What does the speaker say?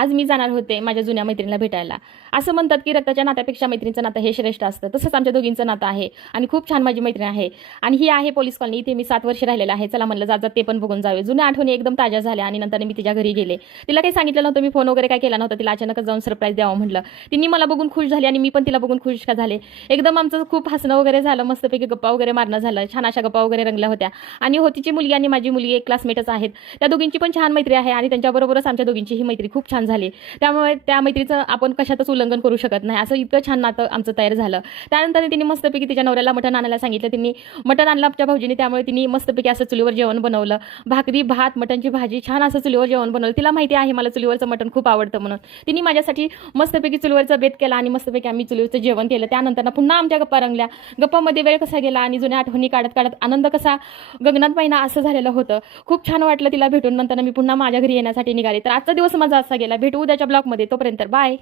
आज मी जाणार होते माझ्या जुन्या मैत्रिणीला भेटायला. असं म्हणतात की रक्ताच्या नात्यापेक्षा मैत्रिणीचं नातं हे श्रेष्ठ असतं. तसंच आमच्या दोघींचं नातं आहे आणि खूप छान माझी मैत्रीण आहे. आणि ही आहे पोलीस कॉलनी. इथे मी 7 वर्ष राहिलेलं आहे. चला म्हणलं जात ते पण बघून जावे. जुन्या आठवणी एकदम ताज्या झाल्या आणि नंतर मी तिच्या घरी गेले. तिला काही सांगितलं नव्हतं, मी फोन वगैरे काय केला नव्हता. तिला अचानकच जाऊन सरप्राईज द्यावं म्हटलं. तिने मला बघून खुश झाली आणि मी पण तिला बघून खुश का झाले. एकदम आमचं खूप हसणं वगैरे झालं, मस्तपैकी गप्पा वगैरे मारणं झालं, छान अशा गप्पा वगैरे रंगल्या होत्या. आणि होतीची मुलगी आणि माझी मुलगी एक क्लासमेटच आहेत. त्या दोघींची पण छान मैत्री आहे आणि त्यांच्याबरोबरच आमच्या दोघींची ही मैत्री खूप छान झाली. त्यामुळे त्या मैत्रीचं आपण कशातच उल्लंघन करू शकत नाही. असं इतकं छान नातं आमचं तयार झालं. त्यानंतर तिने मस्तपैकी तिच्या नवऱ्याला मटण आणायला सांगितलं. तिने मटण आणलं आमच्या भाऊजीने. त्यामुळे तिने मस्तपैकी असं चुलीवर जेवण बनवलं. भाकरी, भात, मटणची भाजी, छान असं चुलीवर जेवण बनवलं. तिला माहिती आहे मला चुलीवरचं मटण खूप आवडतं म्हणून तिने माझ्यासाठी मस्तपैकी चुलीवरचा बेत केला आणि मस्तपैकी आम्ही चुलीवरचं जेवण केलं. त्यानंतर पुन्हा आमच्या गप्पा रंगल्या. गप्पामध्ये वेळ कसा गेला आणि जुन्या आठवणी काढत काढत आनंद कसा गगनात महिना असं झालेलं होतं. खूप छान वाटलं तिला भेटून. नंतर मी पुन्हा माझ्या घरी येण्यासाठी निघाले. तर आजचा दिवस माझा असा गेला. भेटू उद्याच्या ब्लॉगमध्ये. तोपर्यंत बाय.